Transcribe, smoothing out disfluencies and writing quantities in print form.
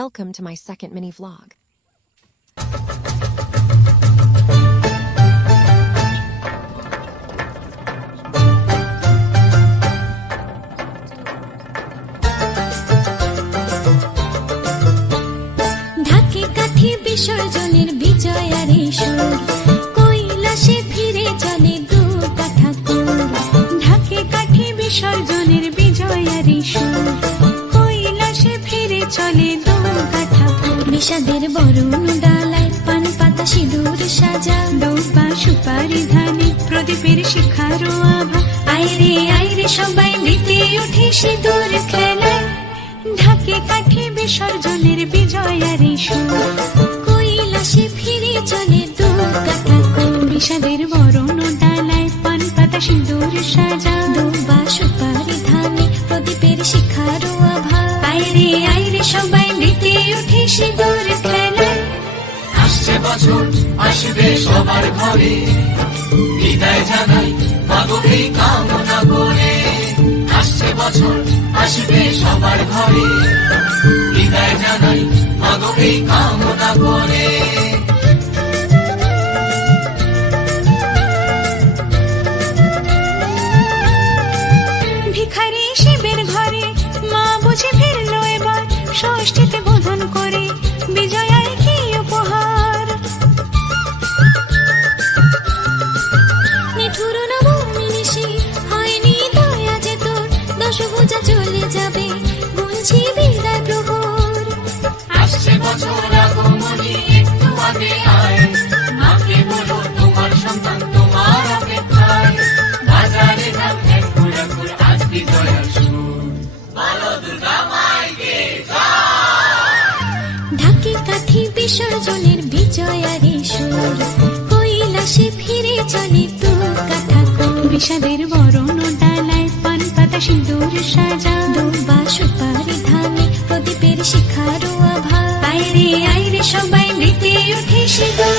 Welcome to my second mini vlog. ঢাকে কাঠি বিসর্জনের বিজয়ারে সুর কৈলাসে ফিরে চলে দু কাঠা কুর। ঢাকে কাঠি বিসর্জনের বিজয়ারে সুর কৈলাসে ফিরে চলে দু কাঠা কুর। বিষাদের বরণ ডালায় পান পাতা সিঁদুর সাজা দৌবা সুপারি ধানে প্রদীপের শিখারো আভা। আইরে সবাই মেতে উঠে সিঁদুর খেলায়। ঢাকে কাঠি বিসর্জনের বিজয়ারে সুর কৈলাসে ফিরে চলে দু কাঠা কুর। বিষাদের বরণ ডালায় পান পাতা সিঁদুর সাজা দৌবা সুপারি ধানে প্রদীপের শিখারো আভা। আইরে সবাই মেতে উঠে সিঁদুর খেলায়। আসছে বছর আসবে সবার ঘরে, বিদায় জানাই মাগো এই কামনা করে। আসছে বছর আসবে সবার ঘরে, বিদায় জানাই মাগো এই কামনা করে। ভিখারি শিবের ঘরে মা বুঝে ফিরলো এবার ষষ্ঠীতে বোধন করে বিজয়ায় কি উপহার। নিঠুর নবমী নিশি হয়নি দয়া যে তোর দশভুজা চলে যাবে গুনছি বিদায় প্রহর। আসছে বছর আগমনী একটু আগে আয়, মাকে বলো তোমার সন্তান তোমার অপেক্ষায়। বাজারে ধাম ঠেকুর আজ বিজয়ার সুর, বলো দুর্গা মাইকে ঢাকে কাঠি বিসর্জনের বিজয়ারে সুর কৈলাসে ফিরে চলে দু কাঠা কুর। বিষাদের বরণ ডালায় পান পাতা সিঁদুর সাজা দৌবা সুপারি ধানে প্রদীপের শিখারো আভা। আইরে সবাই মেতে উঠে সিঁদুর